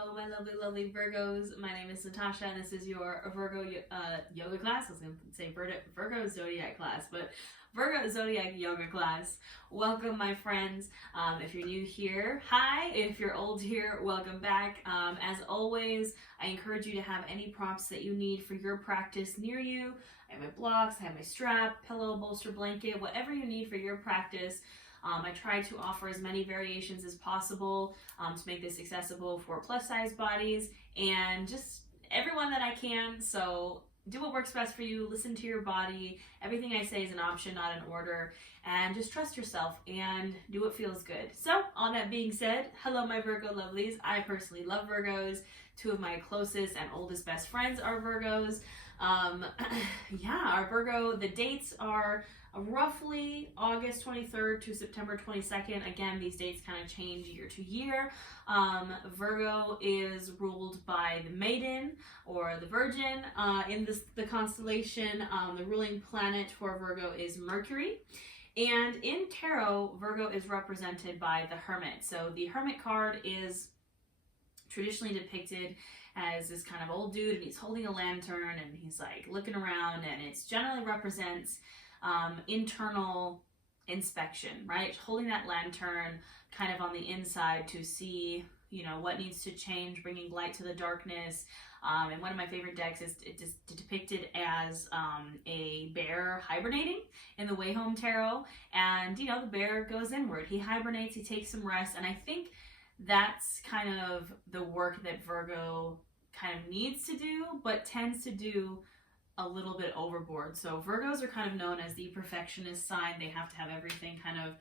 Hello, my lovely, lovely Virgos. My name is Natasha, and this is your Virgo yoga class. I was going to say Virgo Zodiac class, but Virgo Zodiac yoga class. Welcome, my friends. If you're new here, hi. If you're old here, welcome back. As always, I encourage you to have any prompts that you need for your practice near you. I have my blocks, I have my strap, pillow, bolster, blanket, whatever you need for your practice. I try to offer as many variations as possible to make this accessible for plus size bodies and just everyone that I can. So do what works best for you, listen to your body. Everything I say is an option, not an order, and just trust yourself and do what feels good. So all that being said, hello my Virgo lovelies. I personally love Virgos. Two of my closest and oldest best friends are Virgos. Our Virgo, the dates are roughly August 23rd to September 22nd. Again, these dates kind of change year to year. Virgo is ruled by the Maiden or the Virgin in the constellation. The ruling planet for Virgo is Mercury. And in tarot, Virgo is represented by the Hermit. So the Hermit card is traditionally depicted as this kind of old dude, and he's holding a lantern and he's like looking around, and it generally represents internal inspection, right? Holding that lantern kind of on the inside to see, you know, what needs to change, bringing light to the darkness. And one of my favorite decks is depicted as a bear hibernating in the Way Home Tarot. And, you know, the bear goes inward. He hibernates, he takes some rest. And I think that's kind of the work that Virgo kind of needs to do, but tends to do a little bit overboard. So Virgos are kind of known as the perfectionist sign. They have to have everything kind of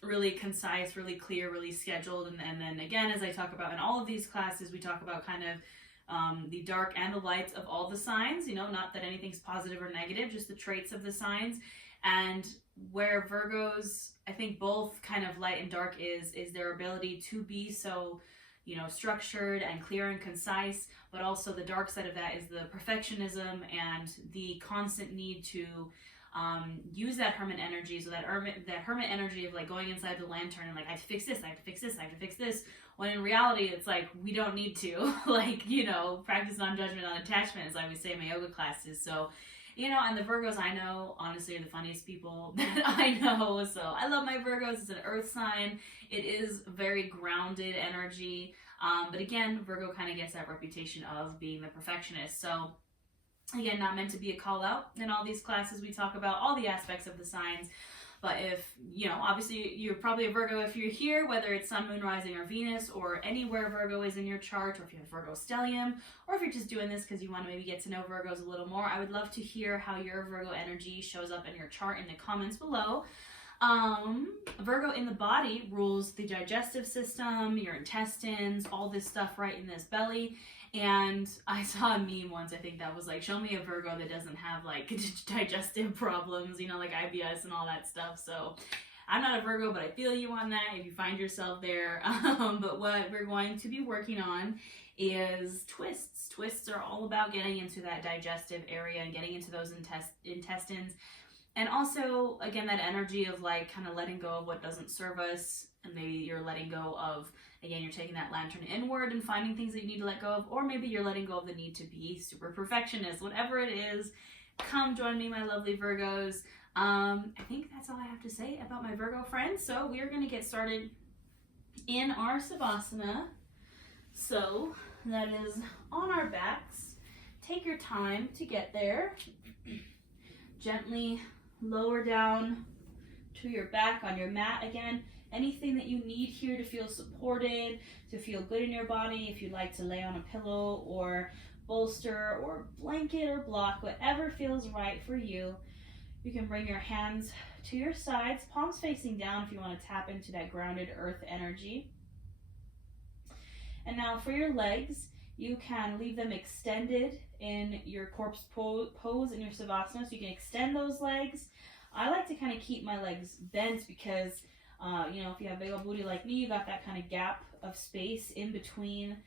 really concise, really clear, really scheduled. And then again, as I talk about in all of these classes, we talk about kind of the dark and the lights of all the signs, you know, not that anything's positive or negative, just the traits of the signs. And where Virgos, I think both kind of light and dark is their ability to be so, you know, structured and clear and concise, but also the dark side of that is the perfectionism and the constant need to use that hermit energy. So that hermit energy of like going inside the lantern and like, I have to fix this, I have to fix this, I have to fix this. When in reality, it's like, we don't need to. Like, you know, practice non-judgment, non-attachment, as I always say in my yoga classes. So, you know, and the Virgos I know, honestly, are the funniest people that I know. So I love my Virgos. It's an earth sign. It is very grounded energy. But again, Virgo kind of gets that reputation of being the perfectionist. So again, not meant to be a call out. In all these classes, we talk about all the aspects of the signs. But if, you know, obviously you're probably a Virgo if you're here, whether it's Sun, Moon, Rising, or Venus, or anywhere Virgo is in your chart, or if you have Virgo stellium, or if you're just doing this because you want to maybe get to know Virgos a little more, I would love to hear how your Virgo energy shows up in your chart in the comments below. Virgo in the body rules the digestive system, your intestines, all this stuff right in this belly. And I saw a meme once, I think that was like, show me a Virgo that doesn't have like digestive problems, you know, like IBS and all that stuff. So I'm not a Virgo, but I feel you on that if you find yourself there. But what we're going to be working on is twists. Twists are all about getting into that digestive area and getting into those intestines. And also, again, that energy of like kind of letting go of what doesn't serve us. And maybe you're letting go of, again, you're taking that lantern inward and finding things that you need to let go of. Or maybe you're letting go of the need to be super perfectionist. Whatever it is, come join me, my lovely Virgos. I think that's all I have to say about my Virgo friends. So we are going to get started in our Savasana. So that is on our backs. Take your time to get there. Gently lower down to your back on your mat. Again, anything that you need here to feel supported, to feel good in your body. If you'd like to lay on a pillow or bolster or blanket or block, whatever feels right for you. You can bring your hands to your sides, palms facing down if you want to tap into that grounded earth energy. And now for your legs, you can leave them extended in your corpse pose in your Savasana. So you can extend those legs. I like to kind of keep my legs bent because, you know, if you have big old booty like me, you got that kind of gap of space in between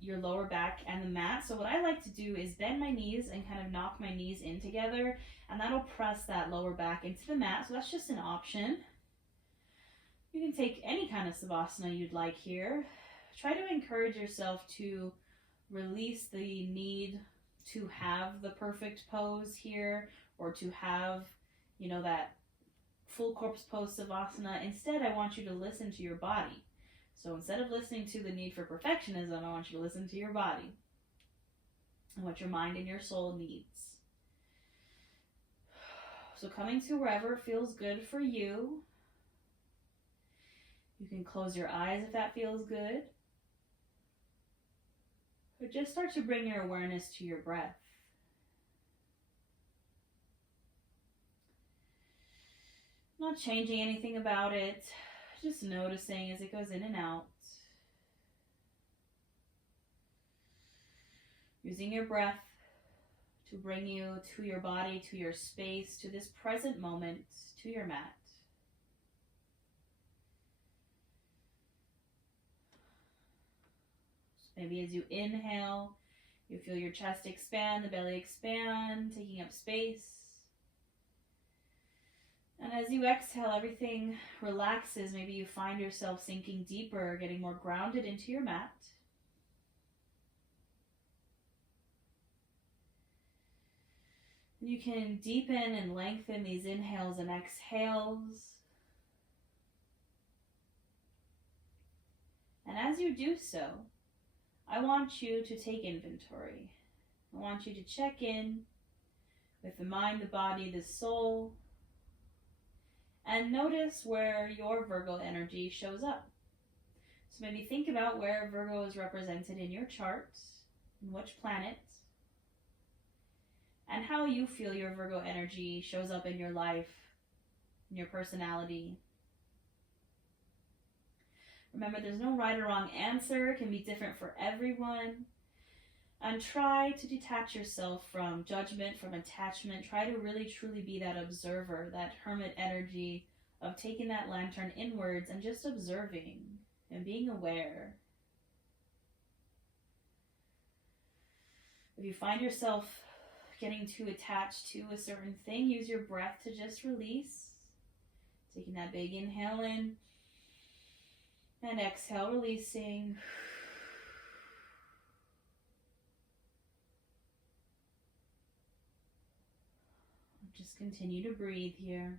your lower back and the mat. So what I like to do is bend my knees and kind of knock my knees in together, and that'll press that lower back into the mat. So that's just an option. You can take any kind of Savasana you'd like here. try to encourage yourself to release the need to have the perfect pose here, or to have, that full corpse pose Savasana. Instead, I want you to listen to your body. So instead of listening to the need for perfectionism, I want you to listen to your body and what your mind and your soul needs. So coming to wherever feels good for you. You can close your eyes if that feels good. Or just start to bring your awareness to your breath. Not changing anything about it, just noticing as it goes in and out. Using your breath to bring you to your body, to your space, to this present moment, to your mat. So maybe as you inhale, you feel your chest expand, the belly expand, taking up space. And as you exhale, everything relaxes. Maybe you find yourself sinking deeper, getting more grounded into your mat. You can deepen and lengthen these inhales and exhales. And as you do so, I want you to take inventory. I want you to check in with the mind, the body, the soul, and notice where your Virgo energy shows up. So maybe think about where Virgo is represented in your chart, and which planet, and how you feel your Virgo energy shows up in your life, in your personality. Remember, there's no right or wrong answer. It can be different for everyone. And try to detach yourself from judgment, from attachment. Try to really truly be that observer, that hermit energy of taking that lantern inwards and just observing and being aware. If you find yourself getting too attached to a certain thing, use your breath to just release. Taking that big inhale in and exhale, releasing. Just continue to breathe here.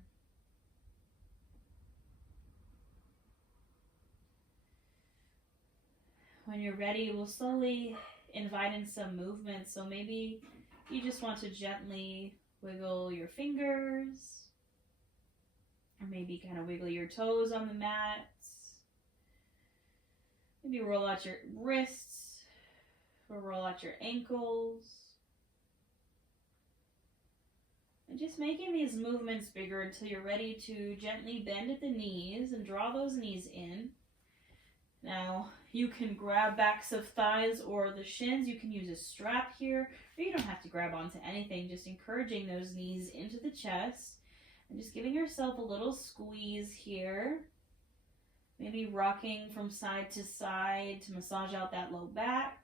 When you're ready, we'll slowly invite in some movement. So maybe you just want to gently wiggle your fingers, or maybe kind of wiggle your toes on the mat. Maybe roll out your wrists, or roll out your ankles. And just making these movements bigger until you're ready to gently bend at the knees and draw those knees in. Now, you can grab backs of thighs or the shins. You can use a strap here, or you don't have to grab onto anything. Just encouraging those knees into the chest and just giving yourself a little squeeze here. Maybe rocking from side to side to massage out that low back.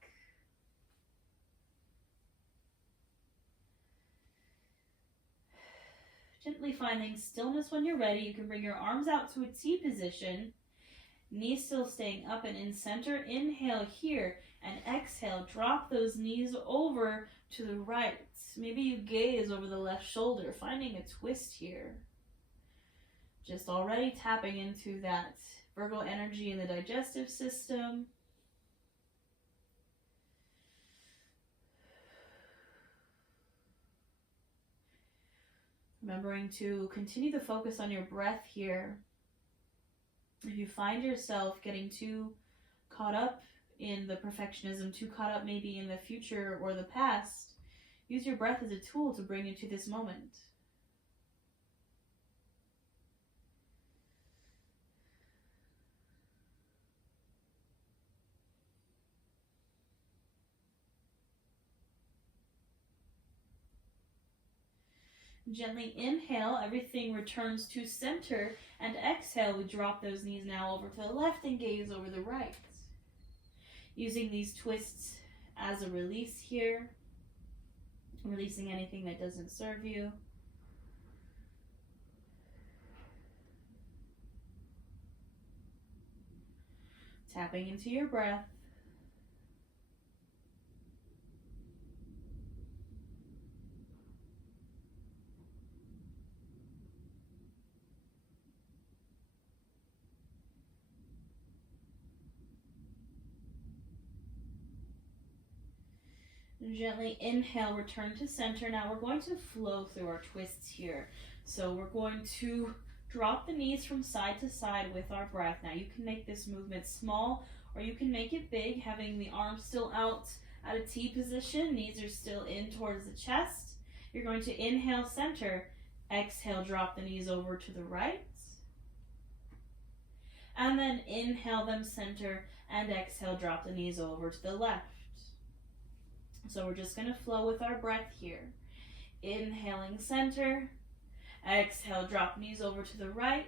Gently finding stillness when you're ready. You can bring your arms out to a T position. Knees still staying up and in center. Inhale here and exhale. Drop those knees over to the right. Maybe you gaze over the left shoulder, finding a twist here. Just already tapping into that Virgo energy in the digestive system. Remembering to continue to focus on your breath here. If you find yourself getting too caught up in the perfectionism, too caught up maybe in the future or the past, use your breath as a tool to bring you to this moment. Gently inhale, everything returns to center, and exhale, we drop those knees now over to the left and gaze over the right. Using these twists as a release here, releasing anything that doesn't serve you. Tapping into your breath. Gently inhale, return to center. Now we're going to flow through our twists here. So we're going to drop the knees from side to side with our breath. Now you can make this movement small or you can make it big, having the arms still out at a T position. Knees are still in towards the chest. You're going to inhale, center. Exhale, drop the knees over to the right. And then inhale them, center, and exhale, drop the knees over to the left. So we're just going to flow with our breath here. Inhaling, center. Exhale, drop knees over to the right.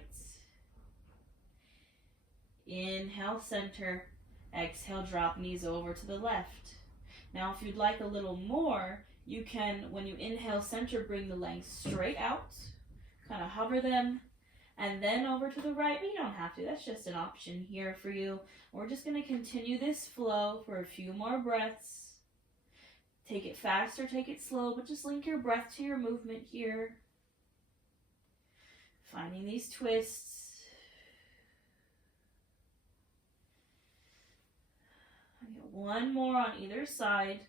Inhale, center. Exhale, drop knees over to the left. Now, if you'd like a little more, you can, when you inhale, center, bring the legs straight out. Kind of hover them. And then over to the right, but you don't have to. That's just an option here for you. We're just going to continue this flow for a few more breaths. Take it fast or take it slow, but just link your breath to your movement here. Finding these twists. One more on either side.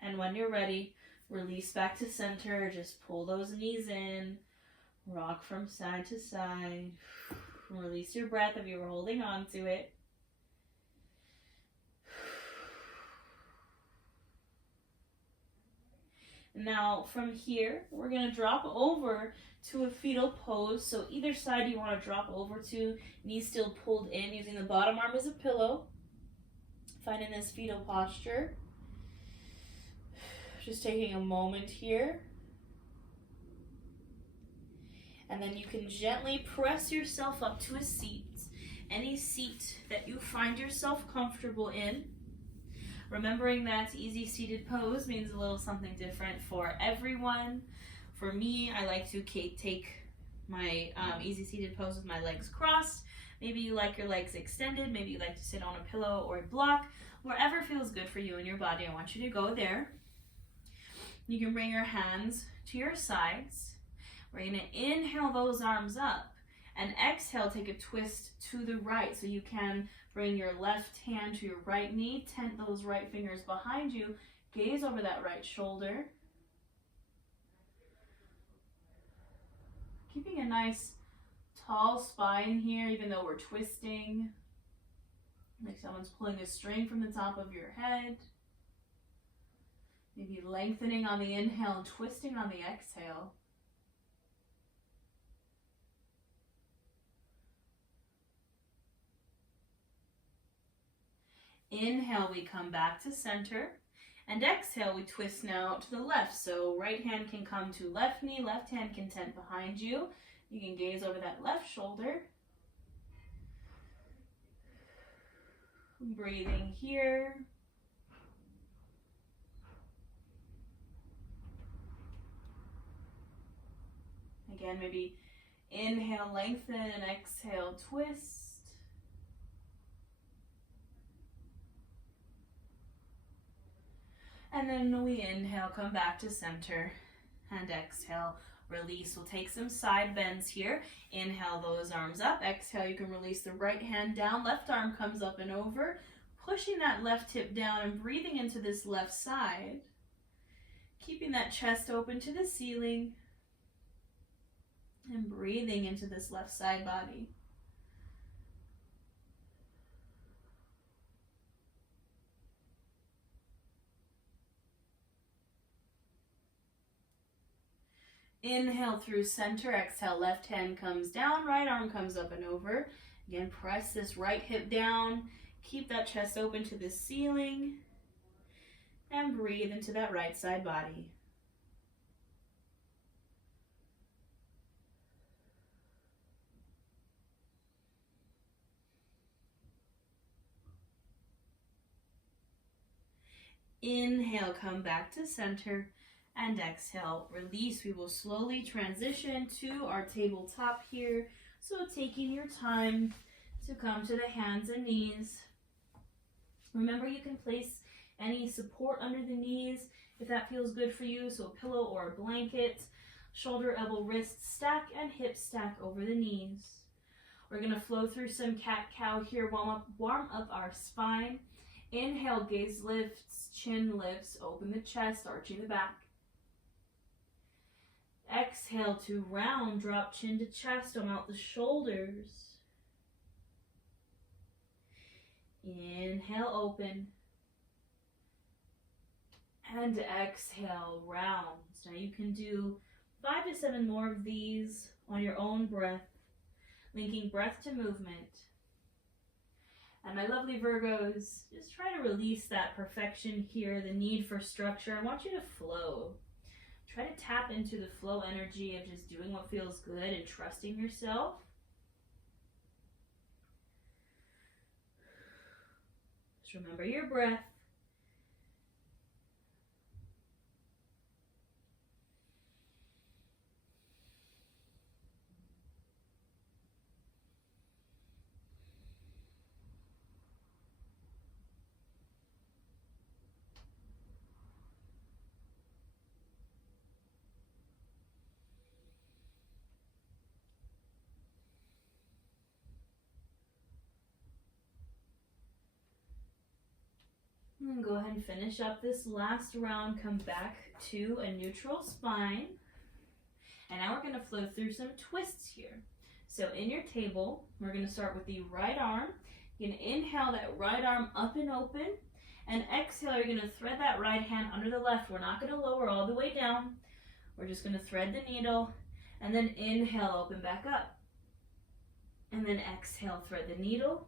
And when you're ready, release back to center. Just pull those knees in. Rock from side to side. Release your breath if you were holding on to it. Now from here, we're going to drop over to a fetal pose. So either side you want to drop over to, knees still pulled in, using the bottom arm as a pillow. Finding this fetal posture. Just taking a moment here. And then you can gently press yourself up to a seat. Any seat that you find yourself comfortable in. Remembering that easy seated pose means a little something different for everyone. For me, I like to take my easy seated pose with my legs crossed. Maybe you like your legs extended. Maybe you like to sit on a pillow or a block. Wherever feels good for you and your body, I want you to go there. You can bring your hands to your sides. We're going to inhale those arms up and exhale, take a twist to the right. So you can bring your left hand to your right knee, tent those right fingers behind you, gaze over that right shoulder. Keeping a nice tall spine here, even though we're twisting. Like someone's pulling a string from the top of your head. Maybe lengthening on the inhale and twisting on the exhale. Inhale, we come back to center. And exhale, we twist now to the left. So right hand can come to left knee, left hand can tent behind you. You can gaze over that left shoulder. Breathing here. Again, maybe inhale, lengthen, and exhale, twist. And then we inhale, come back to center, and exhale, release. We'll take some side bends here. Inhale those arms up. Exhale, you can release the right hand down. Left arm comes up and over. Pushing that left hip down and breathing into this left side. Keeping that chest open to the ceiling. And breathing into this left side body. Inhale through center, exhale, left hand comes down, right arm comes up and over. Again, press this right hip down, keep that chest open to the ceiling, and breathe into that right side body. Inhale, come back to center. And exhale, release. We will slowly transition to our tabletop here. So taking your time, to come to the hands and knees. Remember, you can place any support under the knees if that feels good for you, so a pillow or a blanket. Shoulder, elbow, wrist stack, and hip stack over the knees. We're going to flow through some cat-cow here, warm up our spine. Inhale, gaze lifts, chin lifts, open the chest, arching the back. Exhale to round, drop chin to chest, open out the shoulders. Inhale, open. And exhale, round. Now you can do 5 to 7 more of these on your own breath, linking breath to movement. And my lovely Virgos, just try to release that perfection here, the need for structure. I want you to flow. Try to tap into the flow energy of just doing what feels good and trusting yourself. Just remember your breath. And go ahead and finish up this last round. Come back to a neutral spine. And now we're going to flow through some twists here. So in your table, we're going to start with the right arm. You're going to inhale that right arm up and open. And exhale, you're going to thread that right hand under the left. We're not going to lower all the way down. We're just going to thread the needle. And then inhale, open back up. And then exhale, thread the needle.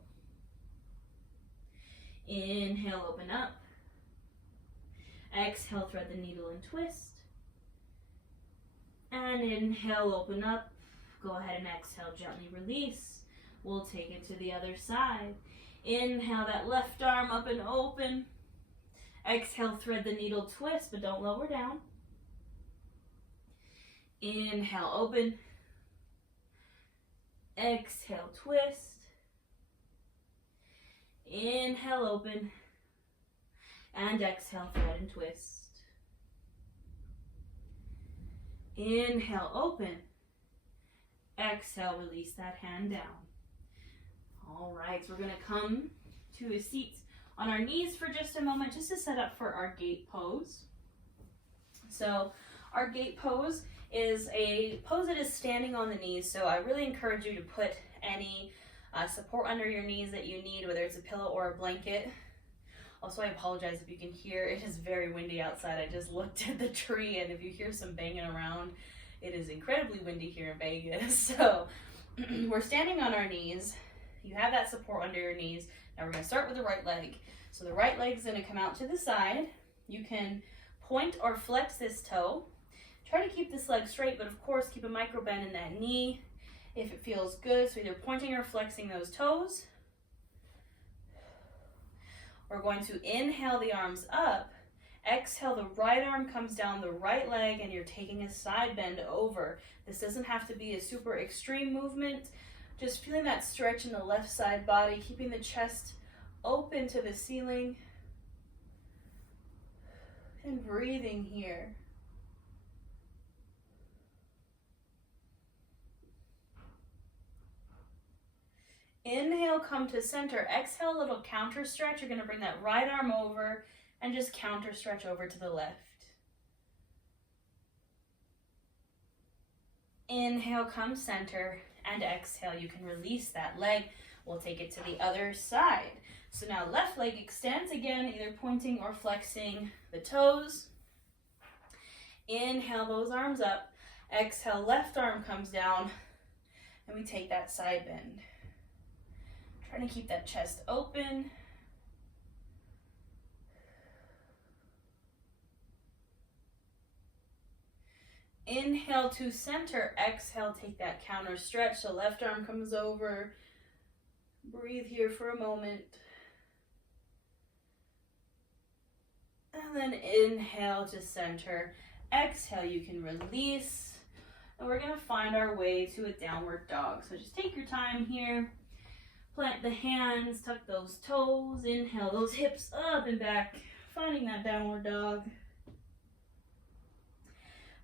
Inhale, open up. Exhale, thread the needle and twist. And inhale, open up. Go ahead and exhale, gently release. We'll take it to the other side. Inhale, that left arm up and open. Exhale, thread the needle, twist, but don't lower down. Inhale, open. Exhale, twist. Inhale, open. And exhale, thread and twist. Inhale, open. Exhale, release that hand down. All right, so we're going to come to a seat on our knees for just a moment, just to set up for our gate pose. So our gate pose is a pose that is standing on the knees, so I really encourage you to put any support under your knees that you need, whether it's a pillow or a blanket. Also, I apologize if you can hear, it is very windy outside. I just looked at the tree, and if you hear some banging around, it is incredibly windy here in Vegas. So we're standing on our knees. You have that support under your knees. Now we're going to start with the right leg. So the right leg's going to come out to the side. You can point or flex this toe. Try to keep this leg straight, but of course keep a micro bend in that knee if it feels good. So either pointing or flexing those toes. We're going to inhale the arms up. Exhale, the right arm comes down the right leg, and you're taking a side bend over. This doesn't have to be a super extreme movement. Just feeling that stretch in the left side body, keeping the chest open to the ceiling. And breathing here. Inhale, come to center. Exhale, a little counter stretch. You're going to bring that right arm over and just counter stretch over to the left. Inhale, come center, and exhale. You can release that leg. We'll take it to the other side. So now left leg extends again, either pointing or flexing the toes. Inhale those arms up. Exhale, left arm comes down, and we take that side bend. Trying to keep that chest open. Inhale to center. Exhale, take that counter stretch. So left arm comes over. Breathe here for a moment. And then inhale to center. Exhale, you can release. And we're going to find our way to a downward dog. So just take your time here. Plant the hands, tuck those toes, inhale those hips up and back, finding that downward dog.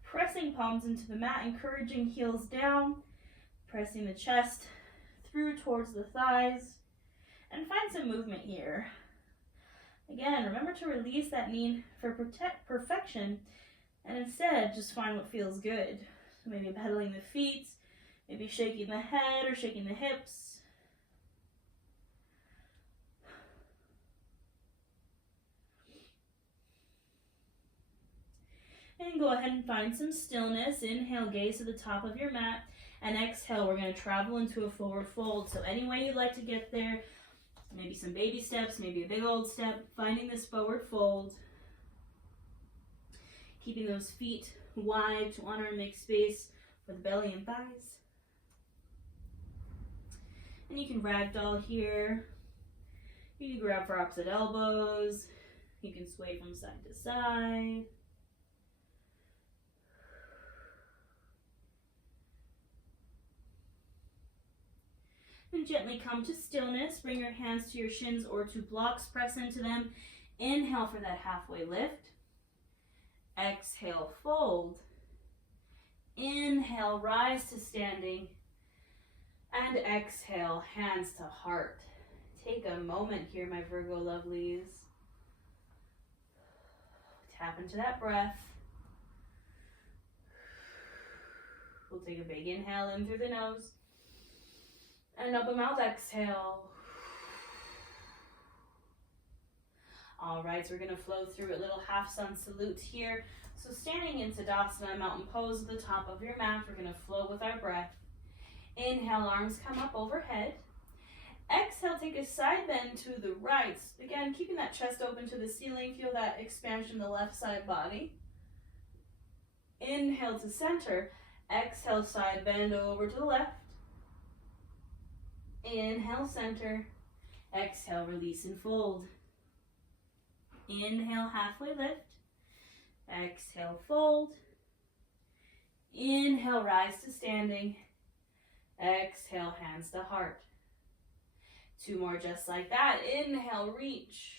Pressing palms into the mat, encouraging heels down, pressing the chest through towards the thighs, and find some movement here. Again, remember to release that need for perfection, and instead just find what feels good. So maybe pedaling the feet, maybe shaking the head or shaking the hips. And go ahead and find some stillness. Inhale, gaze to the top of your mat. And exhale, we're going to travel into a forward fold. So any way you'd like to get there, maybe some baby steps, maybe a big old step, finding this forward fold. Keeping those feet wide to honor and make space for the belly and thighs. And you can ragdoll here. You can grab for opposite elbows. You can sway from side to side. And gently come to stillness. Bring your hands to your shins or to blocks. Press into them. Inhale for that halfway lift. Exhale, fold. Inhale, rise to standing. And exhale, hands to heart. Take a moment here, my Virgo lovelies. Tap into that breath. We'll take a big inhale in through the nose. And open mouth, exhale. All right, so we're gonna flow through a little half sun salute here. So standing in Savasana, mountain pose at the top of your mat, we're gonna flow with our breath. Inhale, arms come up overhead. Exhale, take a side bend to the right. Again, keeping that chest open to the ceiling, feel that expansion in the left side body. Inhale to center. Exhale, side bend over to the left. Inhale, center. Exhale, release and fold. Inhale, halfway lift. Exhale, fold. Inhale, rise to standing. Exhale, hands to heart. 2 more just like that. Inhale, reach.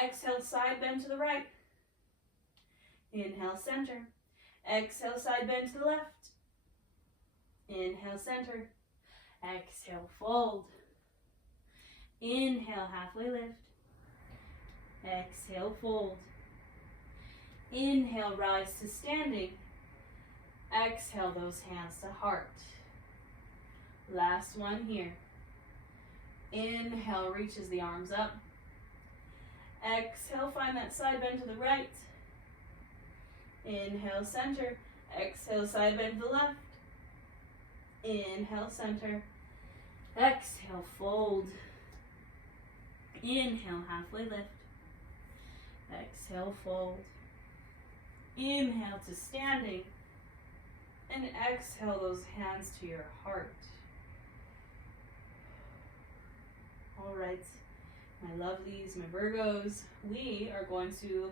Exhale, side bend to the right. Inhale, center. Exhale, side bend to the left. Inhale, center. Exhale, fold. Inhale, halfway lift. Exhale, fold. Inhale, rise to standing. Exhale, those hands to heart. Last one here. Inhale, reaches the arms up. Exhale, find that side bend to the right. Inhale, center. Exhale, side bend to the left. Inhale, center. Exhale, fold. Inhale, halfway lift. Exhale, fold. Inhale to standing. And exhale those hands to your heart. All right, my lovelies, my Virgos, we are going to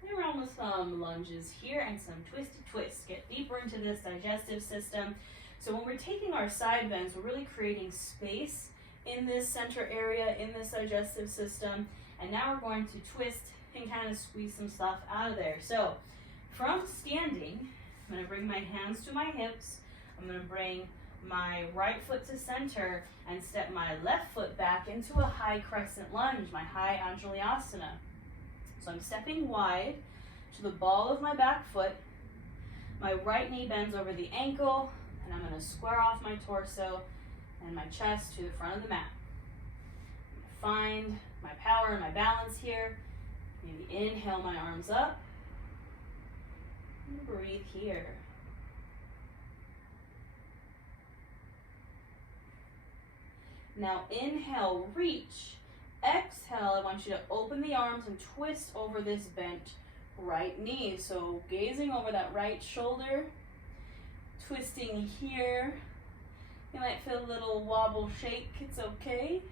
play around with some lunges here and some twisty twists. Get deeper into this digestive system. So when we're taking our side bends, we're really creating space in this center area, in this digestive system. And now we're going to twist and kind of squeeze some stuff out of there. So from standing, I'm going to bring my hands to my hips. I'm going to bring my right foot to center and step my left foot back into a high crescent lunge, my high Anjaliasana. So I'm stepping wide to the ball of my back foot. My right knee bends over the ankle, and I'm going to square off my torso and my chest to the front of the mat. Find my power and my balance here. Maybe inhale my arms up. And breathe here. Now inhale, reach. Exhale, I want you to open the arms and twist over this bent right knee. So gazing over that right shoulder, twisting here. You might feel a little wobble shake, it's okay.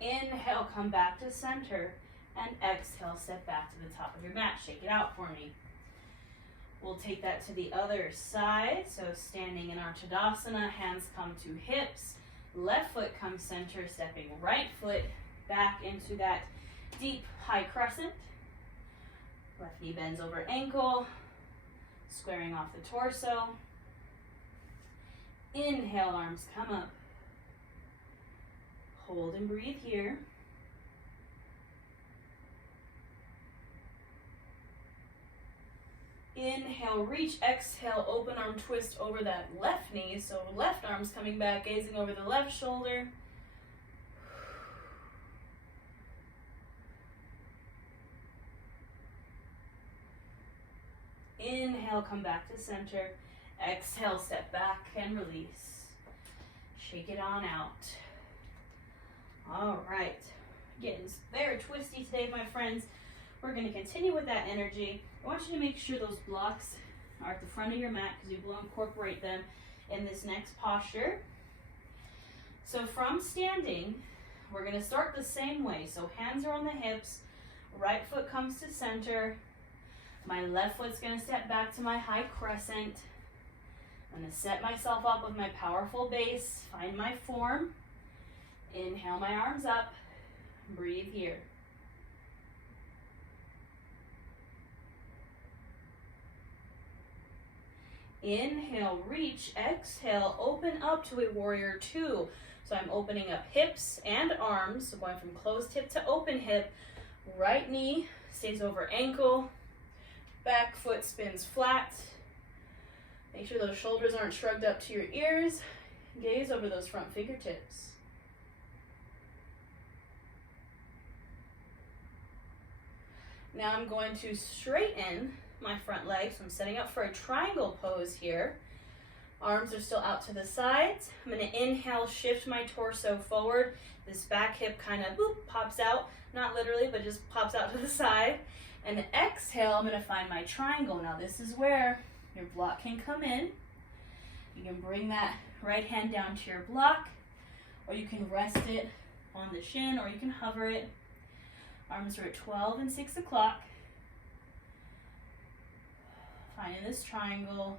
Inhale, come back to center. And exhale, step back to the top of your mat. Shake it out for me. We'll take that to the other side. So standing in our Tadasana, hands come to hips, left foot comes center, stepping right foot back into that deep high crescent. Left knee bends over ankle, squaring off the torso. Inhale, arms come up. Hold and breathe here. Inhale, reach, exhale, open arm twist over that left knee. So left arm's coming back, gazing over the left shoulder. Inhale, come back to center. Exhale, step back and release. Shake it on out. All right. Getting very twisty today, my friends. We're going to continue with that energy. I want you to make sure those blocks are at the front of your mat because we will incorporate them in this next posture. So from standing, we're going to start the same way. So hands are on the hips, right foot comes to center. My left foot's going to step back to my high crescent. I'm going to set myself up with my powerful base, find my form. Inhale my arms up, breathe here. Inhale, reach, exhale, open up to a warrior two. So I'm opening up hips and arms, so going from closed hip to open hip. Right knee stays over ankle, back foot spins flat. Make sure those shoulders aren't shrugged up to your ears. Gaze over those front fingertips. Now I'm going to straighten my front leg, so I'm setting up for a triangle pose here. Arms are still out to the sides. I'm going to inhale, shift my torso forward. This back hip kind of pops out, not literally, but just pops out to the side. And exhale, I'm going to find my triangle. Now this is where your block can come in. You can bring that right hand down to your block, or you can rest it on the shin, or you can hover it. Arms are at 12 and 6 o'clock. Finding this triangle,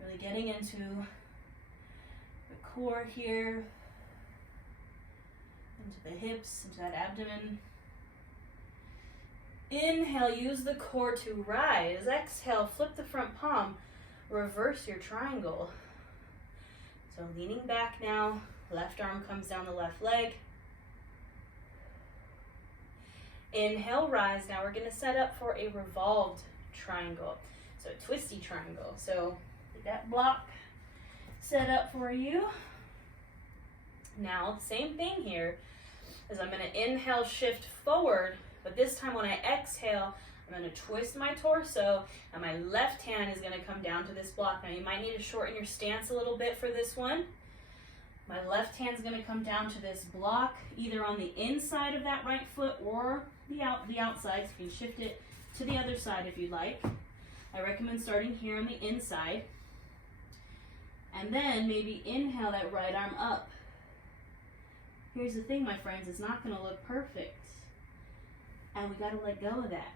really getting into the core here, into the hips, into that abdomen. Inhale, use the core to rise. Exhale, flip the front palm, reverse your triangle. So leaning back now, left arm comes down the left leg. Inhale, rise. Now we're going to set up for a revolved triangle. So a twisty triangle. So get that block set up for you. Now the same thing here is I'm going to inhale, shift forward, but this time when I exhale, I'm going to twist my torso and my left hand is going to come down to this block. Now you might need to shorten your stance a little bit for this one. My left hand's going to come down to this block, either on the inside of that right foot or the outside. So you can shift it to the other side if you'd like. I recommend starting here on the inside. And then maybe inhale that right arm up. Here's the thing, my friends, it's not going to look perfect. And we got to let go of that.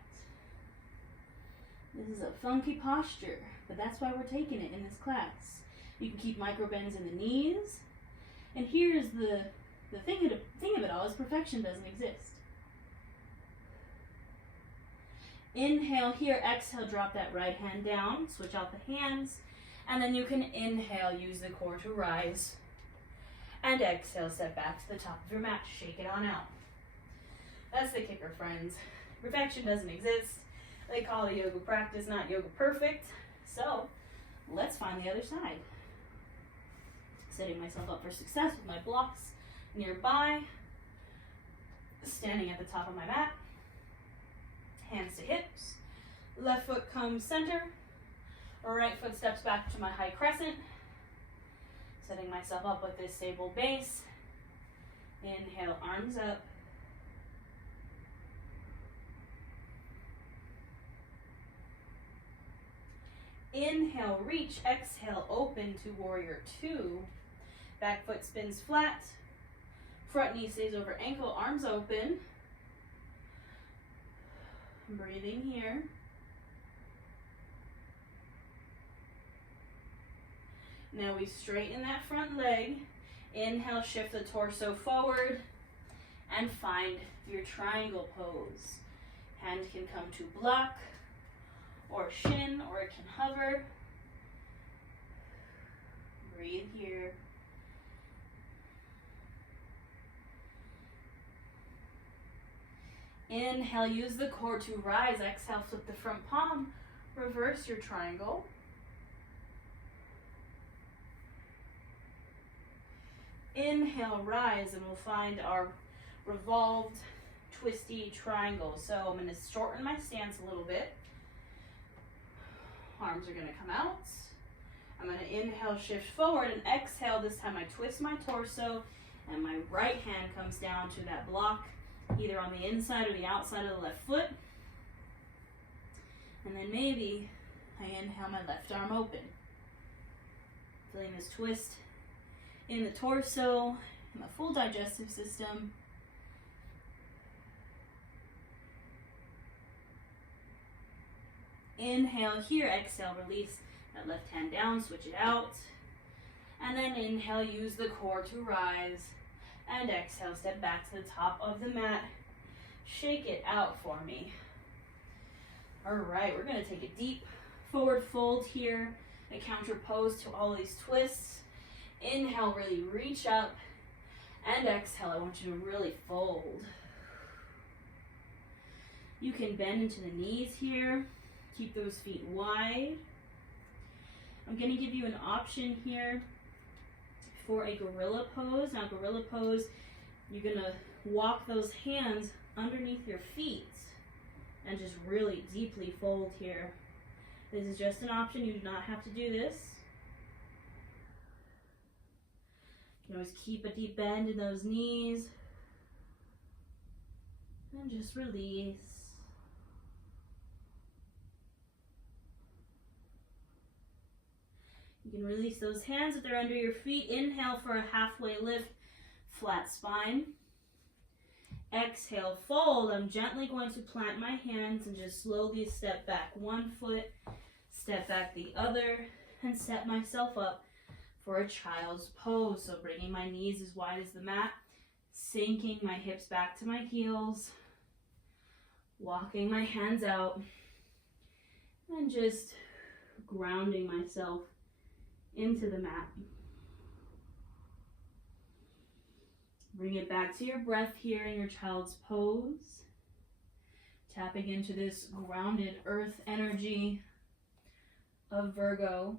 This is a funky posture, but that's why we're taking it in this class. You can keep micro bends in the knees. And here's the thing of it all is perfection doesn't exist. Inhale here, exhale, drop that right hand down, switch out the hands, and then you can inhale, use the core to rise, and exhale, step back to the top of your mat, shake it on out. That's the kicker, friends. Perfection doesn't exist. They call it yoga practice, not yoga perfect. So let's find the other side. Setting myself up for success with my blocks nearby, standing at the top of my mat. Hands to hips, left foot comes center, right foot steps back to my high crescent, setting myself up with this stable base. Inhale, arms up. Inhale, reach, exhale, open to warrior two. Back foot spins flat, front knee stays over ankle, arms open. Breathing here. Now we straighten that front leg. Inhale, shift the torso forward and find your triangle pose. Hand can come to block or shin, or it can hover. Breathe here. Inhale, use the core to rise. Exhale, flip the front palm. Reverse your triangle. Inhale, rise, and we'll find our revolved, twisty triangle. So I'm going to shorten my stance a little bit. Arms are going to come out. I'm going to inhale, shift forward, and exhale. This time I twist my torso, and my right hand comes down to that block, either on the inside or the outside of the left foot. And then maybe I inhale, my left arm open. Feeling this twist in the torso, in the full digestive system. Inhale here, exhale, release that left hand down, switch it out. And then inhale, use the core to rise. And exhale, step back to the top of the mat. Shake it out for me. All right, we're gonna take a deep forward fold here, a counter pose to all these twists. Inhale, really reach up, and exhale, I want you to really fold. You can bend into the knees here, keep those feet wide. I'm gonna give you an option here for a gorilla pose. Now, gorilla pose, you're gonna walk those hands underneath your feet and just really deeply fold here. This is just an option, you do not have to do this. You can always keep a deep bend in those knees. And just release. You can release those hands if they're under your feet. Inhale for a halfway lift, flat spine. Exhale, fold. I'm gently going to plant my hands and just slowly step back one foot, step back the other, and set myself up for a child's pose. So bringing my knees as wide as the mat, sinking my hips back to my heels, walking my hands out, and just grounding myself into the mat. Bring it back to your breath here in your child's pose. Tapping into this grounded earth energy of Virgo.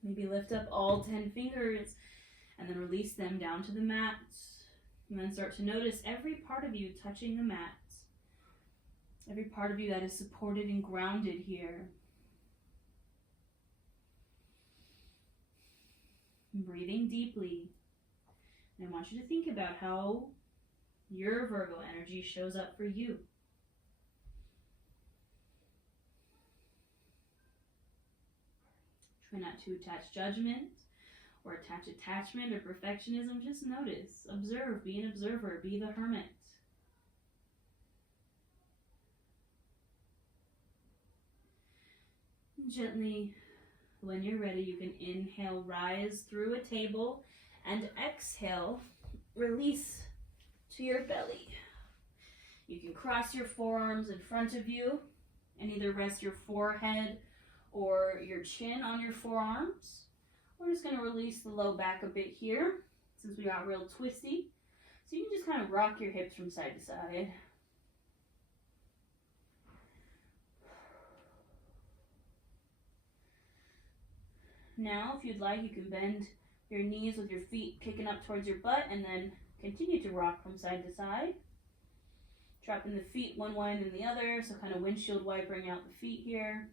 Maybe lift up all 10 fingers and then release them down to the mat. And then start to notice every part of you touching the mat. Every part of you that is supported and grounded here. Breathing deeply. And I want you to think about how your Virgo energy shows up for you. Try not to attach judgment or attach attachment or perfectionism. Just notice, observe, be an observer, be the hermit. And gently, when you're ready, you can inhale, rise through a table, and exhale, release to your belly. You can cross your forearms in front of you and either rest your forehead or your chin on your forearms. We're just going to release the low back a bit here since we got real twisty. So you can just kind of rock your hips from side to side. Now, if you'd like, you can bend your knees with your feet kicking up towards your butt and then continue to rock from side to side. Trapping the feet one wide and the other, so kind of windshield wipering out the feet here.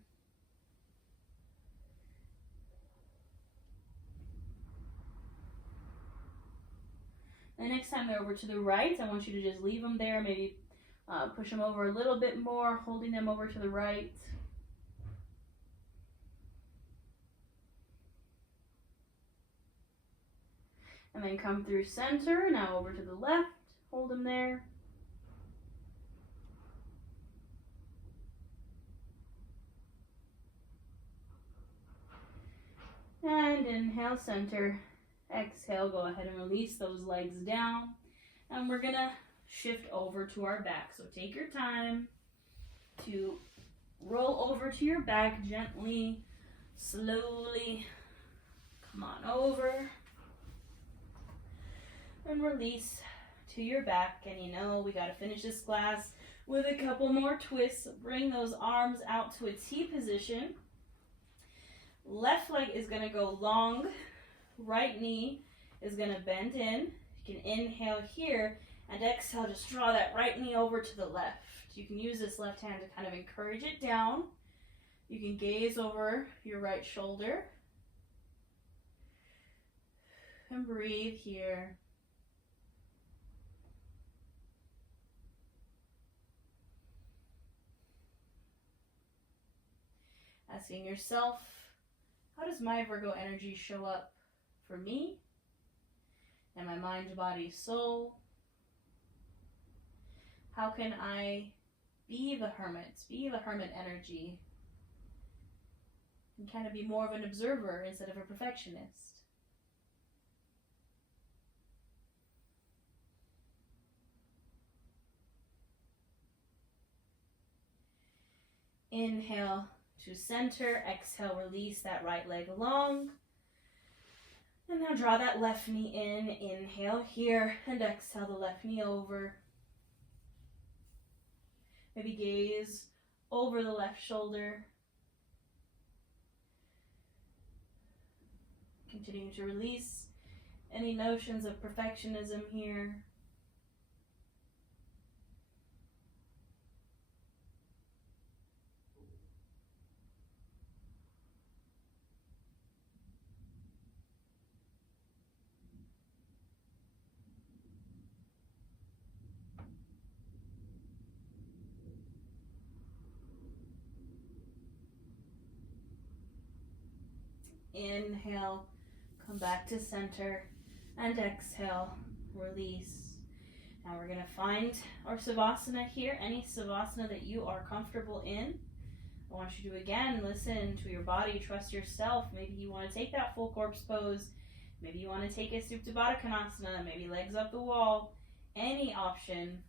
The next time they're over to the right, I want you to just leave them there, maybe push them over a little bit more, holding them over to the right. And then come through center, now over to the left, hold them there. inhale, center. Exhale, go ahead and release those legs down. And we're gonna shift over to our back. So take your time to roll over to your back gently, slowly. Come on over. And release to your back. And you know, we gotta finish this class with a couple more twists. Bring those arms out to a T position. Left leg is gonna go long. Right knee is gonna bend in. You can inhale here and exhale, just draw that right knee over to the left. You can use this left hand to kind of encourage it down. You can gaze over your right shoulder. And breathe here. Asking yourself, how does my Virgo energy show up for me and my mind, body, soul? How can I be the hermit energy, and kind of be more of an observer instead of a perfectionist? Inhale to center, exhale, release that right leg long. And now draw that left knee in, inhale here, and exhale the left knee over. Maybe gaze over the left shoulder. Continuing to release any notions of perfectionism here. Inhale, come back to center, and exhale, release. Now we're going to find our Savasana here, any Savasana that you are comfortable in. I want you to again listen to your body, trust yourself. Maybe you want to take that full corpse pose. Maybe you want to take a Supta Baddha Konasana, maybe legs up the wall. Any option,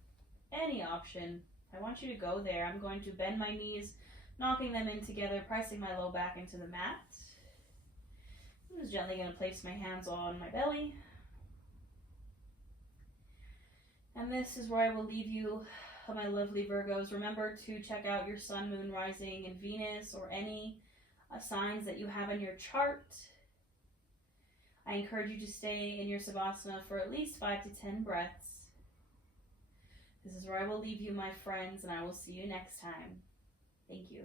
I want you to go there. I'm going to bend my knees, knocking them in together, pressing my low back into the mat. I'm just gently going to place my hands on my belly. And this is where I will leave you, my lovely Virgos. Remember to check out your sun, moon, rising, and Venus, or any signs that you have in your chart. I encourage you to stay in your Savasana for at least 5 to 10 breaths. This is where I will leave you, my friends, and I will see you next time. Thank you.